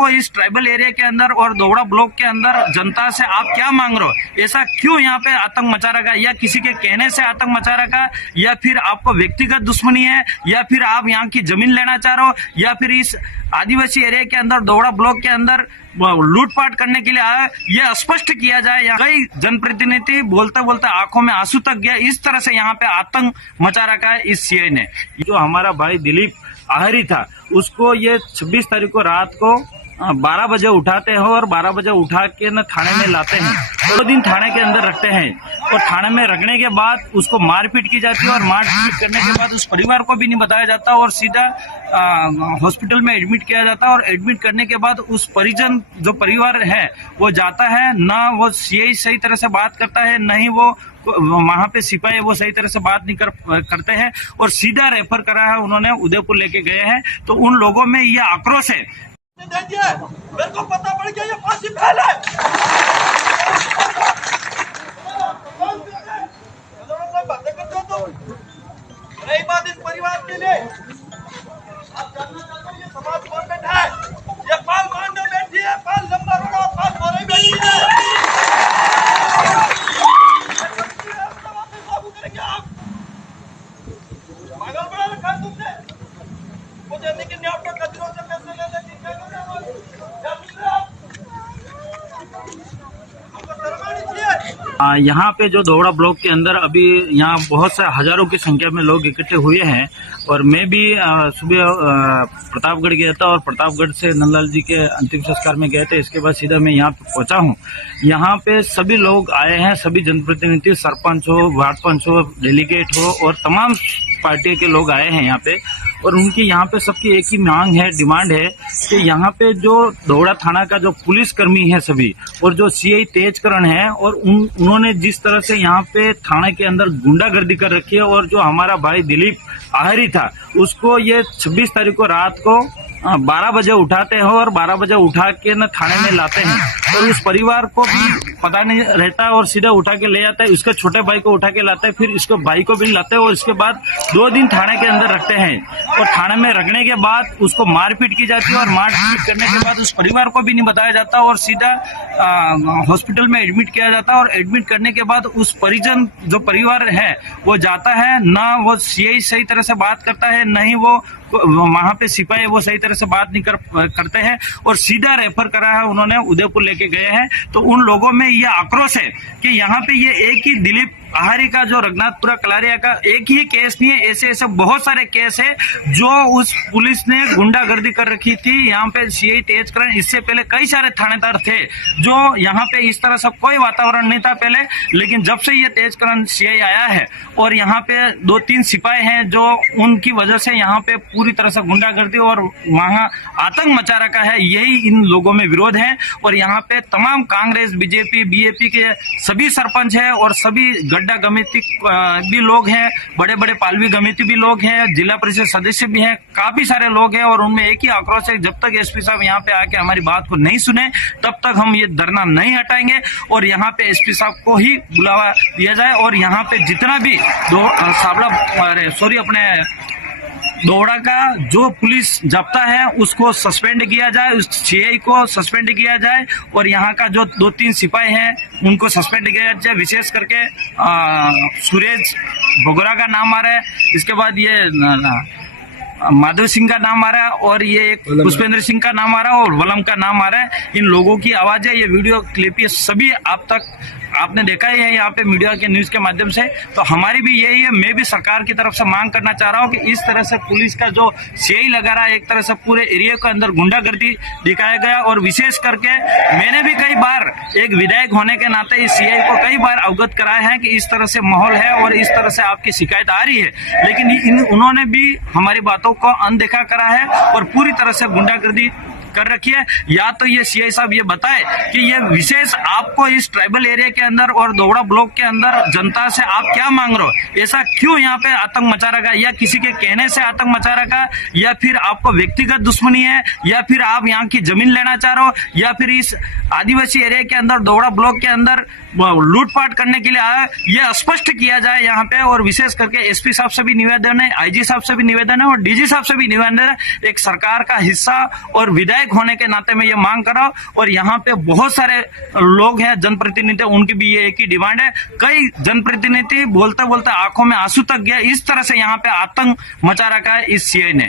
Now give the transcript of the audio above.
आपको इस tribal area के अंदर और दोवड़ा ब्लॉक के अंदर जनता से आप क्या मांग रहे हो? ऐसा क्यों यहाँ पे आतंक मचा रखा है? या किसी के कहने से आतंक मचा रखा, या फिर आपको व्यक्तिगत दुश्मनी है, या फिर आप यहाँ की जमीन लेना चाह रहे हो, या फिर इस आदिवासी एरिया के अंदर दोवड़ा ब्लॉक के अंदर लूटपाट करने के लिए आया? ये स्पष्ट किया जाए। यहाँ कई जनप्रतिनिधि बोलते बोलते आंखों में आंसू तक गया। इस तरह से यहाँ पे आतंक मचा रखा है इस सीआई ने। जो हमारा भाई दिलीप आहरी था, उसको ये 26 तारीख को रात को 12 बजे उठाते हैं और 12 बजे उठा के न थाने में लाते हैं। 2 दिन थाने के अंदर रखते हैं और थाने में रखने के बाद उसको मारपीट की जाती है और मारपीट करने के बाद उस परिवार को भी नहीं बताया जाता और सीधा हॉस्पिटल में एडमिट किया जाता है। और एडमिट करने के बाद उस परिजन जो परिवार है वो जाता है, ना वो सीआई सही तरह से बात करता है, न ही वो वहां पे सिपाही वो सही तरह से बात नहीं करते हैं और सीधा रेफर करा है उन्होंने, उदयपुर लेके गए हैं। तो उन लोगों में ये आक्रोश है। मेरे को पता पड़ गया ये फांसी पहले बातें करते हो तुम। रही बात इस परिवार के लिए, आप जानना चाहते हो ये समाज कौन बैठा है? ये पाल मांडव बैठी है, पाल लंबा रोड और पाल बोरे बैठी है। पागल बना रखा है तुमने। वो जैसे कि न्यापटो कचरों से पैसे ले लेके यहाँ पे जो दोवड़ा ब्लॉक के अंदर अभी यहाँ बहुत से हजारों की संख्या में लोग इकट्ठे हुए हैं और मैं भी सुबह प्रतापगढ़ गया था और प्रतापगढ़ से नंदलाल जी के अंतिम संस्कार में गए थे। इसके बाद सीधा मैं यहाँ पे पहुंचा हूँ। यहाँ पे सभी लोग आए हैं, सभी जनप्रतिनिधि, सरपंच हो, वार्ड पंच हो, डेलीगेट हो और तमाम पार्टी के लोग आए हैं यहाँ पे। और उनकी यहाँ पे सबकी एक ही मांग है, डिमांड है कि यहाँ पे जो दोवड़ा थाना का जो पुलिस कर्मी है सभी और जो सीआई तेजकरण है और उन्होंने जिस तरह से यहाँ पे थाने के अंदर गुंडागर्दी कर रखी है और जो हमारा भाई दिलीप आहरी था उसको ये 26 तारीख को रात को 12 बजे उठाते हैं और 12 बजे उठा के न थाने में लाते हैं और उस परिवार को भी पता नहीं रहता और सीधा उठा के ले जाता है। उसके छोटे भाई को उठा के लाता है, फिर इसको भाई को भी लाते हैं और इसके बाद 2 दिन थाने के अंदर रखते हैं और थाने में रखने के बाद उसको मारपीट की जाती है और मारपीट करने के बाद उस परिवार को भी नहीं बताया जाता और सीधा हॉस्पिटल में एडमिट किया जाता है। और एडमिट करने के बाद उस परिजन जो परिवार है वो जाता है, ना वो सीआई सही तरह से बात करता है, न ही वो वहां पे सिपाही वो सही तरह से बात नहीं करते हैं और सीधा रेफर करा है उन्होंने, उदयपुर लेके गए हैं। तो उन लोगों में ये आक्रोश है कि यहाँ पे ये एक ही दिलीप आहरी का जो रघुनाथपुरा कलारिया का एक ही केस नहीं है, ऐसे ऐसे बहुत सारे केस है जो उस पुलिस ने गुंडागर्दी कर रखी थी। यहाँ पे सीआई तेजकरण, इससे पहले कई सारे थानेदार थे जो यहाँ पे इस तरह से कोई वातावरण नहीं था पहले, लेकिन जब से ये तेजकरण सीआई आया है और यहाँ पे 2-3 सिपाही हैं जो उनकी वजह से यहाँ पे पूरी तरह से गुंडागर्दी और वहाँ आतंक मचा रखा है। यही इन लोगों में विरोध है और यहाँ पे तमाम कांग्रेस, बीजेपी, बीएपी के सभी सरपंच है और सभी गड्ढा गमिति भी लोग हैं, बड़े बड़े पालवी गमिति भी लोग हैं, जिला परिषद सदस्य भी हैं, काफी सारे लोग हैं और उनमें एक ही आक्रोश है, जब तक एसपी साहब यहाँ पे आके हमारी बात को नहीं सुने तब तक हम ये धरना नहीं हटाएंगे और यहाँ पे एसपी साहब को ही बुलावा दिया जाए और यहाँ पे जितना भी दोवड़ा का जो पुलिस जब्ता है उसको सस्पेंड किया जाए, उस सीआई को सस्पेंड किया जाए और यहाँ का जो 2-3 सिपाही हैं उनको सस्पेंड किया जाए। विशेष करके सुरेश भोगरा का नाम आ रहा है, इसके बाद ये माधव सिंह का नाम आ रहा है और ये एक पुष्पेंद्र सिंह का नाम आ रहा है और वलम का नाम आ रहा है। इन लोगों की आवाज है, ये वीडियो क्लिप ये सभी आप तक आपने देखा ही है यहाँ पे मीडिया के न्यूज के माध्यम से। तो हमारी भी यही है, मैं भी सरकार की तरफ से मांग करना चाह रहा हूँ कि इस तरह से पुलिस का जो सीआई लगा रहा है, एक तरह से पूरे एरिया के अंदर गुंडागर्दी दिखाया गया और विशेष करके मैंने भी कई बार एक विधायक होने के नाते इस सीआई को कई बार अवगत कराया है कि इस तरह से माहौल है और इस तरह से आपकी शिकायत आ रही है, लेकिन उन्होंने भी हमारी बातों को अनदेखा करा है और पूरी तरह से गुंडागर्दी कर रखी है। या तो ये सीआई साहब ये बताए कि ये विशेष आपको इस ट्राइबल एरिया के अंदर और दोवड़ा ब्लॉक के अंदर जनता से आप क्या मांग रहे हो? ऐसा क्यों यहाँ पे आतंक मचा रखा, या किसी के कहने से आतंक मचा रखा, या फिर आपको व्यक्तिगत दुश्मनी है, या फिर आप यहाँ की जमीन लेना चाह रहे हो, या फिर इस आदिवासी एरिया के अंदर दोवड़ा ब्लॉक के अंदर लूटपाट करने के लिए आया? ये स्पष्ट किया जाए यहाँ पे। और विशेष करके एसपी साहब से भी निवेदन है, आईजी साहब से भी निवेदन है और डीजी साहब से भी निवेदन है। एक सरकार का हिस्सा और विधायक विधायक होने के नाते मैं ये मांग कर रहा हूँ। और यहाँ पे बहुत सारे लोग हैं, जनप्रतिनिधि, उनकी भी ये एक ही डिमांड है। कई जनप्रतिनिधि बोलते बोलते आंखों में आंसू तक गया। इस तरह से यहाँ पे आतंक मचा रखा है इस सीआई ने।